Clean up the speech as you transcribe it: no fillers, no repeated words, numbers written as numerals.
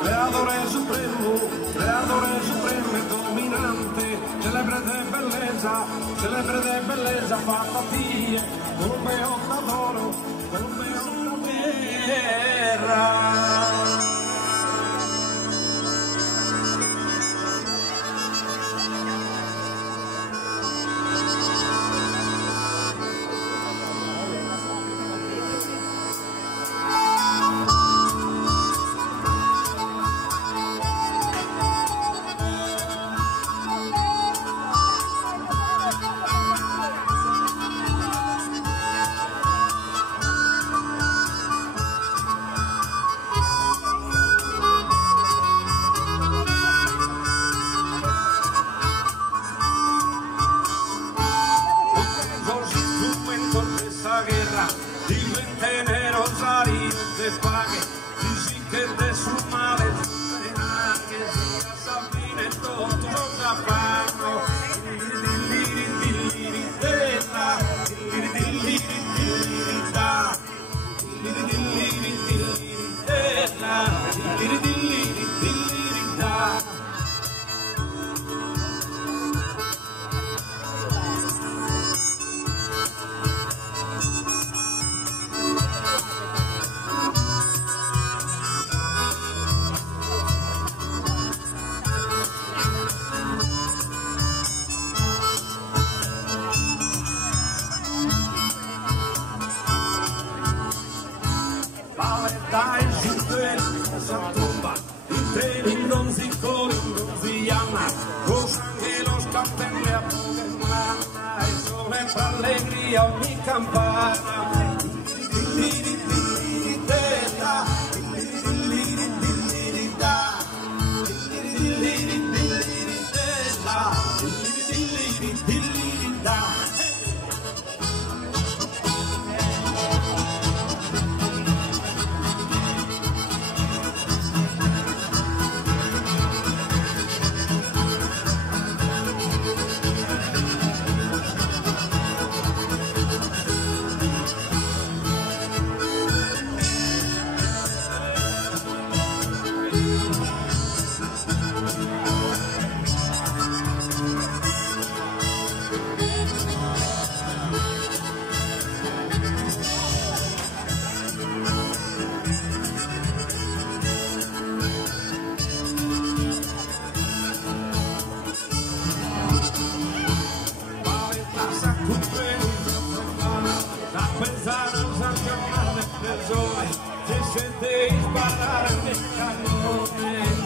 creatore supremo e dominante, celebre de bellezza fatta tie, come onda d'oro, come onda terra. Diventene rosario te pague, dici che te sul male che sia Sabine e tutto cosa fanno. Dai su questa tomba, in treni non si corre, non si chiama, cosa che lo scappelle a poca e sole fra allegria ogni campana. Se sente sparare nel cannone